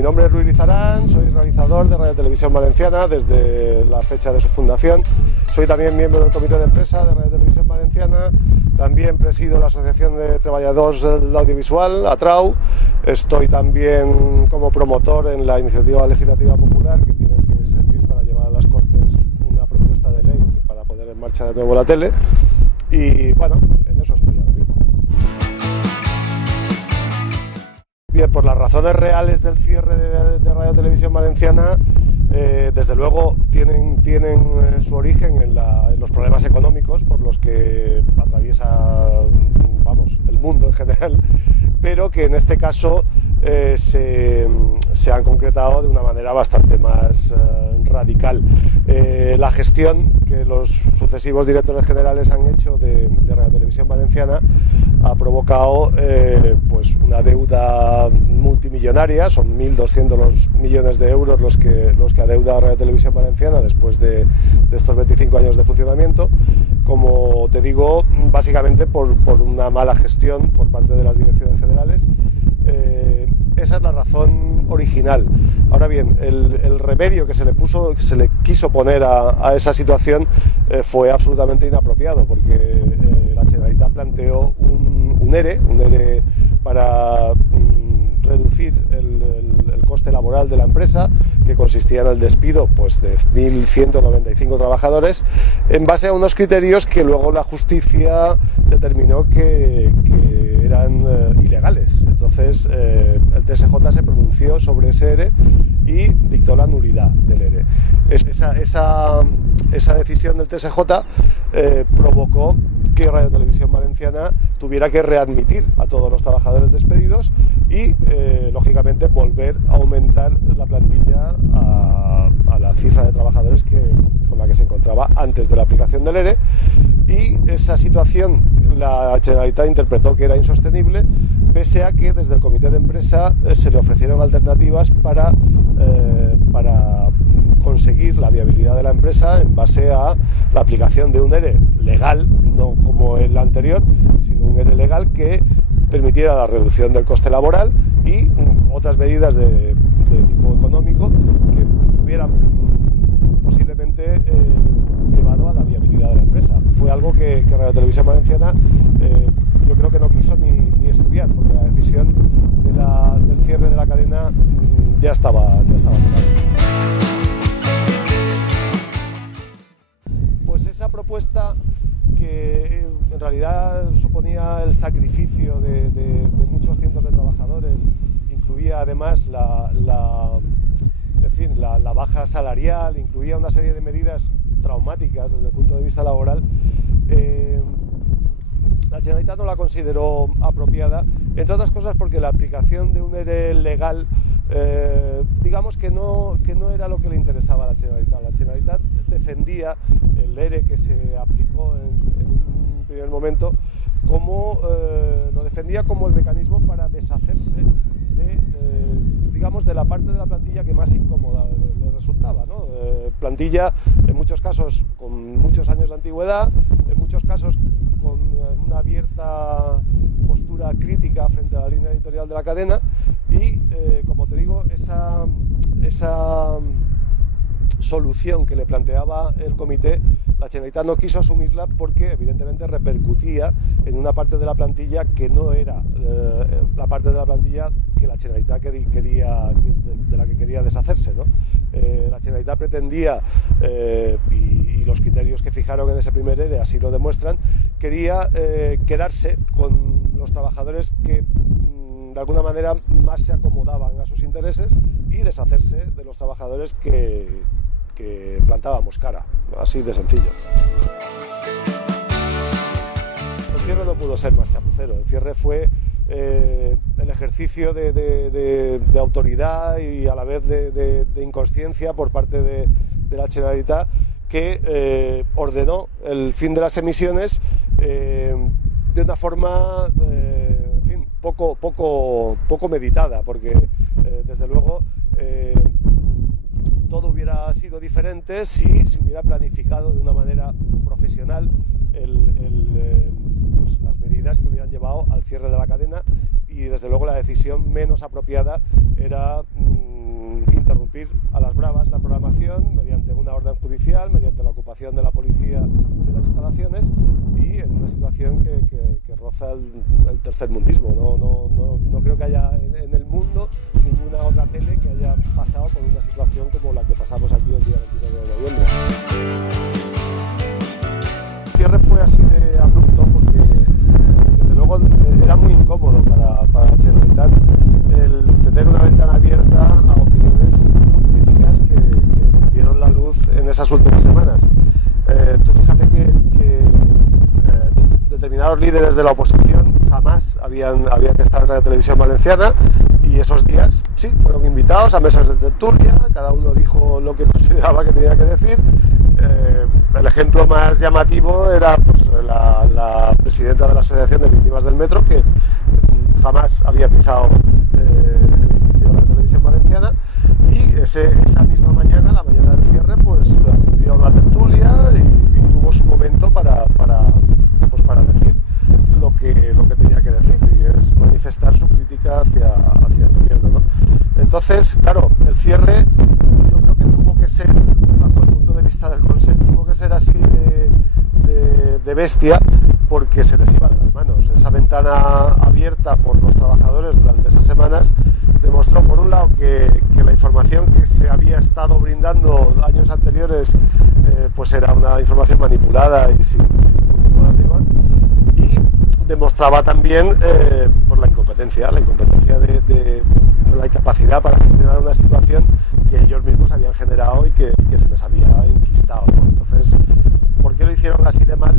Mi nombre es Luis Lizarán, soy realizador de Radio Televisión Valenciana desde la fecha de su fundación. Soy también miembro del comité de empresa de Radio Televisión Valenciana, también presido la Asociación de Treballadors del Audiovisual, ATRAU. Estoy también como promotor en la iniciativa legislativa popular que tiene que servir para llevar a las Cortes una propuesta de ley para poner en marcha de nuevo la tele. Y bueno, en eso estoy ahora mismo. Bien, por las razones reales del cierre de Radio Televisión Valenciana, desde luego tienen su origen en los problemas económicos por los que atraviesa, el mundo en general, pero que en este caso se han concretado de una manera bastante más radical. La gestión que los sucesivos directores generales han hecho de Radio Televisión Valenciana ha provocado pues una deuda multimillonaria. Son 1.200 millones de euros los que adeuda Radio Televisión Valenciana después de estos 25 años de funcionamiento, como te digo, básicamente por una mala gestión por parte de las direcciones generales. Esa es la razón original. Ahora bien, el remedio que se le quiso poner a esa situación fue absolutamente inapropiado, porque la Generalitat planteó un ERE para reducir el coste laboral de la empresa, que consistía en el despido pues, de 1.195 trabajadores, en base a unos criterios que luego la justicia determinó que eran ilegales. Entonces el TSJ se pronunció sobre ese ERE y dictó la nulidad del ERE. Esa decisión del TSJ provocó que Radio Televisión Valenciana tuviera que readmitir a todos los trabajadores despedidos y, lógicamente, volver a aumentar la plantilla a la cifra de trabajadores con la que se encontraba antes de la aplicación del ERE. Y esa situación la Generalitat interpretó que era insostenible, pese a que desde el comité de empresa se le ofrecieron alternativas para conseguir la viabilidad de la empresa en base a la aplicación de un ERE legal, no como el anterior, sino un ERE legal que permitiera la reducción del coste laboral y otras medidas de tipo económico que hubieran posiblemente llevado a la viabilidad de la empresa. Fue algo que Radio Televisión Valenciana yo creo que no quiso ni estudiar, porque la decisión del cierre de la cadena ya estaba tomada. Pues esa propuesta, que en realidad suponía el sacrificio de muchos cientos de trabajadores, incluía además la baja salarial, incluía una serie de medidas traumáticas desde el punto de vista laboral. La Generalitat no la consideró apropiada, entre otras cosas porque la aplicación de un ERE legal, digamos que no era lo que le interesaba a la Generalitat. La Generalitat defendía el ERE que se aplicó en un primer momento lo defendía como el mecanismo para deshacerse de la parte de la plantilla que más incómoda le resultaba, ¿no? Plantilla en muchos casos con muchos años de antigüedad, en muchos casos con una abierta postura crítica frente a la línea editorial de la cadena y, como te digo, esa solución que le planteaba el comité, la Generalitat no quiso asumirla porque evidentemente repercutía en una parte de la plantilla que no era la parte de la plantilla que la Generalitat de la que quería deshacerse, ¿no? La Generalitat pretendía, y los criterios que fijaron en ese primer ERE así lo demuestran, quería quedarse con los trabajadores que de alguna manera más se acomodaban a sus intereses y deshacerse de los trabajadores que plantábamos cara, así de sencillo. El cierre no pudo ser más chapucero, el cierre fue el ejercicio de autoridad y a la vez de inconsciencia por parte de la Generalitat, que ordenó el fin de las emisiones de una forma poco meditada, porque desde luego todo hubiera sido diferente si se hubiera planificado de una manera profesional las medidas que hubieran llevado al cierre de la cadena, y desde luego la decisión menos apropiada era interrumpir a las bravas la programación mediante una orden judicial, mediante la ocupación de la policía de las instalaciones y en una situación que roza el tercermundismo. No creo que haya en el mundo ninguna otra tele que haya pasado por una situación como la que pasamos aquí el día 29 de noviembre. El cierre fue así de abrupto porque desde luego era muy incómodo para la Generalitat el tener una ventana abierta a opiniones muy críticas que vieron la luz en esas últimas semanas. Tú fíjate que determinados líderes de la oposición jamás habían estado en Radio Televisión Valenciana y esos días sí fueron invitados a mesas de tertulia, cada uno dijo lo que consideraba que tenía que decir. El ejemplo más llamativo era pues, la presidenta de la Asociación de Víctimas del Metro, que jamás había pisado el edificio de la Televisión Valenciana, y esa misma mañana, la mañana del cierre, pues acudió a una tertulia y tuvo su momento para decir lo que tenía que decir, y es manifestar su crítica hacia el gobierno, ¿no? Entonces, claro, el cierre yo creo que tuvo que ser, bajo el punto de vista del Consell, tuvo que ser así de bestia, porque se les iba de las manos. Esa ventana abierta por los trabajadores durante esas semanas demostró, por un lado, que la información que se había estado brindando años anteriores pues era una información manipulada y sin ningún tipo de rigor, y demostraba también por la incompetencia de la incapacidad para gestionar una situación que ellos mismos habían generado y que se les había enquistado, ¿no? Entonces, ¿por qué lo hicieron así de mal?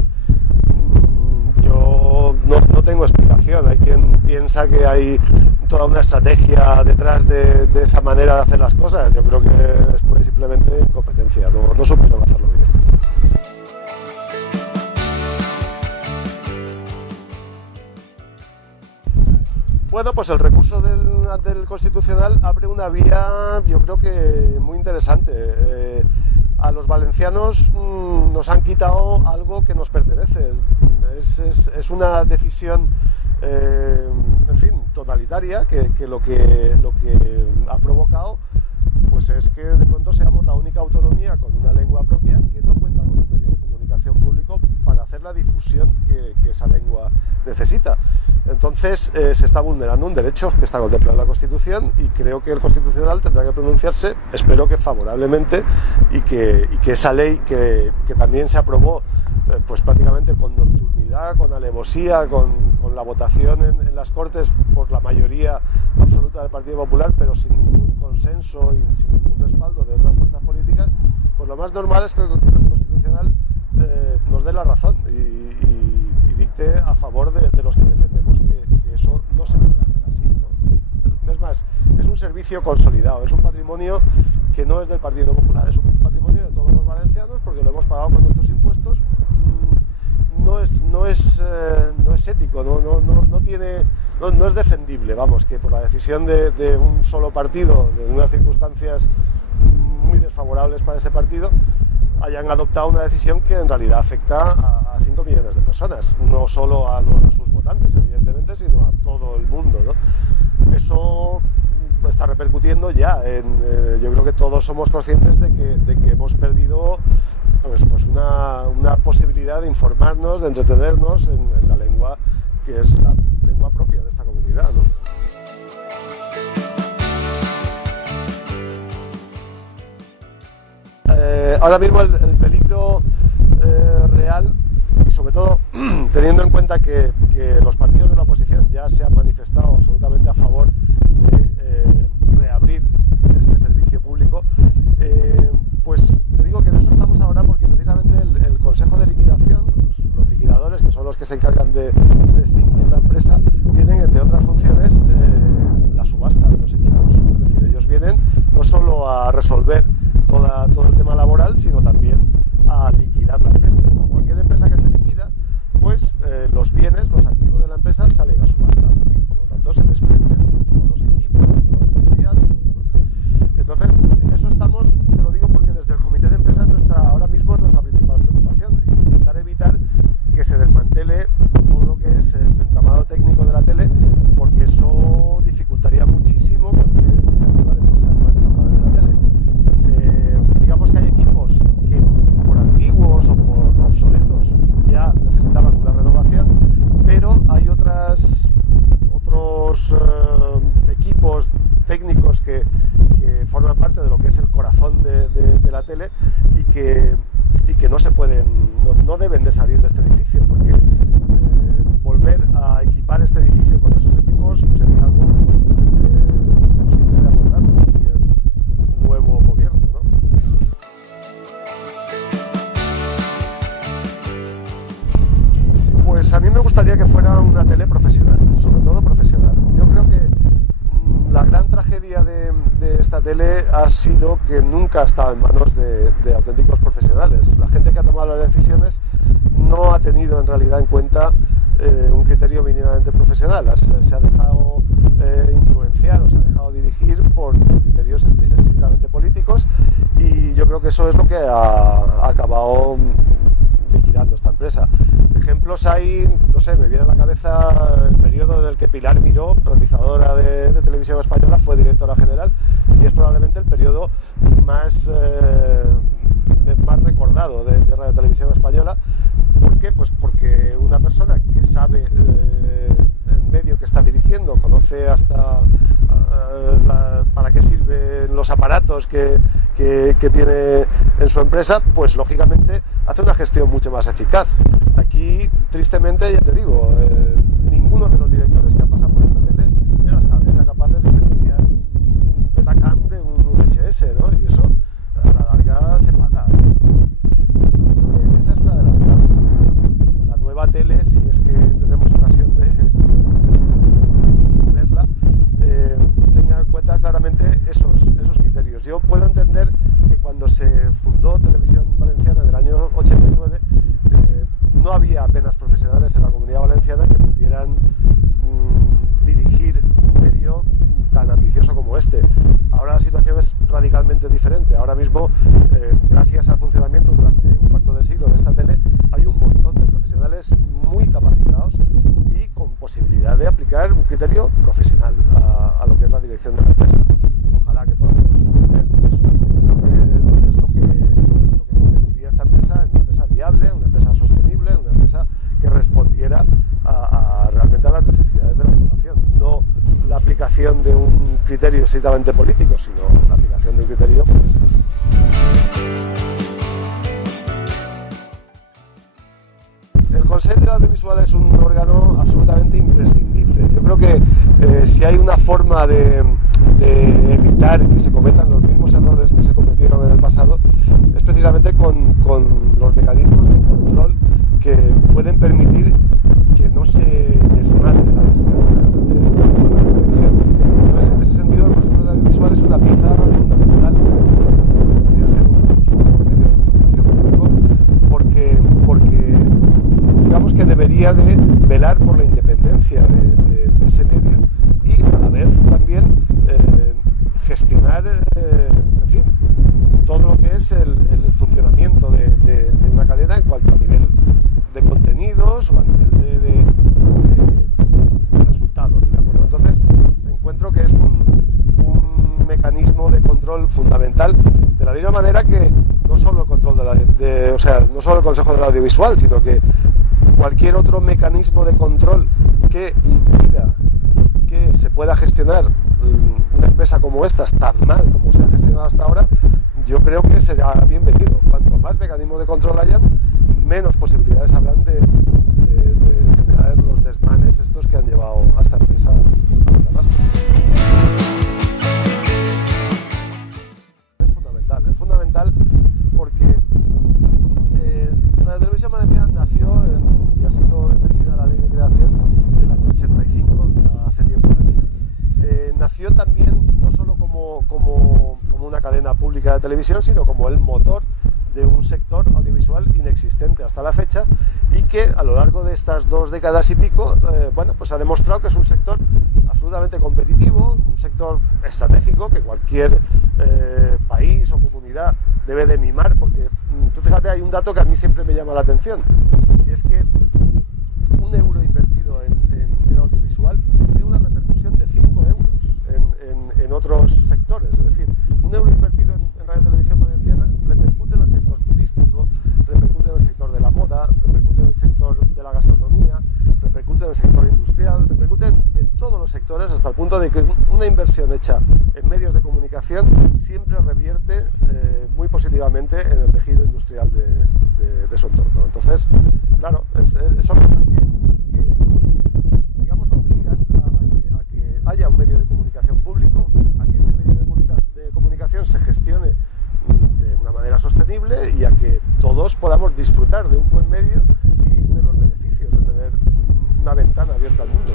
Yo no tengo explicación. Hay quien piensa que hay toda una estrategia detrás de esa manera de hacer las cosas. Yo creo que es pura y simplemente incompetencia, no supieron hacerlo bien. Bueno, pues el recurso ante el Constitucional abre una vía, yo creo que muy interesante. A los valencianos nos han quitado algo que nos pertenece. Es una decisión, en fin, totalitaria, que lo que ha provocado pues es que de pronto seamos la única autonomía con una lengua propia que no cuenta con un medio de comunicación público para hacer la difusión que esa lengua necesita. Entonces se está vulnerando un derecho que está contemplado en la Constitución, y creo que el Constitucional tendrá que pronunciarse, espero que favorablemente, y que esa ley que también se aprobó pues prácticamente con nocturnidad, con alevosía, con la votación en las Cortes por la mayoría absoluta del Partido Popular, pero sin ningún consenso y sin ningún respaldo de otras fuerzas políticas, pues lo más normal es que el Constitucional nos dé la razón y dicte a favor de los que defendemos que eso no se puede hacer así, ¿no? Es más, es un servicio consolidado, es un patrimonio que no es del Partido Popular, es un patrimonio de todos los valencianos porque lo hemos pagado con nuestros impuestos. No es ético, no es defendible, vamos, que por la decisión de un solo partido, de unas circunstancias muy desfavorables para ese partido, hayan adoptado una decisión que en realidad afecta a 5 millones de personas, no solo a sus votantes, evidentemente, sino a todo el mundo, ¿no? Eso está repercutiendo ya yo creo que todos somos conscientes de que hemos perdido pues una posibilidad de informarnos, de entretenernos en la lengua que es la lengua propia de esta comunidad, ¿no? Ahora mismo el peligro real, y sobre todo teniendo en cuenta que los partidos de la oposición ya se han manifestado absolutamente a favor de reabrir este servicio público, pues te digo que en eso estamos ahora, porque precisamente el Consejo de Liquidación, los liquidadores, que son los que se encargan de extinguir la empresa, tienen, entre otras funciones, la subasta de los equipos. Es decir, ellos vienen no solo a resolver todo el tema laboral, sino también a liquidar la empresa. Como cualquier empresa que se liquida, pues los bienes, los activos de la empresa salen a subasta y por lo tanto se desprenden todos los equipos, todo el material, ¿no? Entonces, en eso estamos, te lo digo porque desde el comité de empresas ahora mismo es nuestra principal preocupación, intentar evitar que se desmantele todo lo que es el entramado técnico de la tele, porque eso dificultaría muchísimo cualquier iniciativa de puesta en marcha. tele y que no se pueden, no deben de salir de este edificio, porque volver a equipar este edificio con esos equipos sería algo posiblemente imposible de abordar por cualquier nuevo gobierno, ¿no? Pues a mí me gustaría que fuera una tele profesional, sobre todo profesional. Yo creo que la gran tragedia de esta tele ha sido que nunca ha estado en manos de auténticos profesionales. La gente que ha tomado las decisiones no ha tenido en realidad en cuenta un criterio mínimamente profesional. Se ha dejado influenciar o se ha dejado dirigir por criterios estrictamente políticos, y yo creo que eso es lo que ha acabado liquidando esta empresa. Ejemplos hay, no sé, me viene a la cabeza el periodo en el que Pilar Miró, realizadora de Televisión Española, fue directora general, y es probablemente el periodo más recordado de Radio Televisión Española. ¿Por qué? Pues porque una persona que sabe el medio que está dirigiendo, conoce hasta para qué sirven los aparatos que tiene en su empresa, pues lógicamente hace una gestión mucho más eficaz. Aquí, tristemente, ya te digo, ninguno de los directores que han pasado por esta tele era capaz de diferenciar un Betacam de un VHS, ¿no? Y eso a la larga se paga. Creo que esa es una de las claves. La nueva tele, si es que tenemos ocasión de verla, tenga en cuenta claramente esos criterios. Yo puedo entender que cuando se fundó Televisión Valenciana en el año 89, no había apenas profesionales en la Comunidad Valenciana que pudieran dirigir un medio tan ambicioso como este. Ahora la situación es radicalmente diferente. Ahora mismo, gracias al funcionamiento durante un cuarto de siglo de esta tele, hay un montón de profesionales muy capacitados y con posibilidad de aplicar un criterio profesional a lo que es la dirección de la empresa. Ojalá que podamos ver eso. Yo creo que es lo que convertiría esta empresa en una empresa viable, una empresa sostenible, una empresa que respondiera realmente a las necesidades de la población. No la aplicación de un criterio estrictamente político, sino la aplicación de un criterio profesional. El Consell de l'Audiovisual es un órgano absolutamente imprescindible. Yo creo que si hay una forma de evitar que se cometan los mismos errores que se cometieron en el pasado, es precisamente con los mecanismos de control que pueden permitir que no se desmadre la gestión de la televisión. Entonces, en ese sentido, el Consejo del Audiovisual es una pieza fundamental, podría ser un futuro medio de comunicación público, porque digamos que debería de velar por la independencia de ese medio y a la vez también gestionar, en fin, todo lo que es el funcionamiento de una cadena en cuanto a nivel de contenidos o a nivel de resultados, digamos, ¿no? Entonces, encuentro que es un mecanismo de control fundamental, de la misma manera que no solo el control no solo el Consejo del Audiovisual, sino que cualquier otro mecanismo de control que impida que se pueda gestionar una empresa como esta tan mal como se ha gestionado hasta ahora, yo creo que será bienvenido. Cuanto más mecanismos de control hayan, menos posibilidades habrán de generar los desmanes estos que han llevado a esta empresa a la catástrofe. Es fundamental porque Radio Televisión Valenciana nació, y así lo determina la ley de creación del año 85, ya hace tiempo en ello, nació también no solo como una cadena pública de televisión, sino como el motor de un sector audiovisual inexistente hasta la fecha, y que a lo largo de estas 2 décadas y pico, pues ha demostrado que es un sector absolutamente competitivo, un sector estratégico que cualquier país o comunidad debe de mimar, porque tú fíjate, hay un dato que a mí siempre me llama la atención, y es que un euro invertido en audiovisual tiene una repercusión de 5 euros en otros sectores. Es decir, un euro invertido en Radio Televisión Valenciana repercute en el sector turístico, repercute en el sector de la moda, repercute en el sector de la gastronomía, repercute en el sector industrial, repercute en todo los sectores, hasta el punto de que una inversión hecha en medios de comunicación siempre revierte muy positivamente en el tejido industrial de su entorno. Entonces, claro, son cosas que digamos, obligan a que haya un medio de comunicación público, a que ese medio de comunicación se gestione de una manera sostenible y a que todos podamos disfrutar de un buen medio y de los beneficios de tener una ventana abierta al mundo.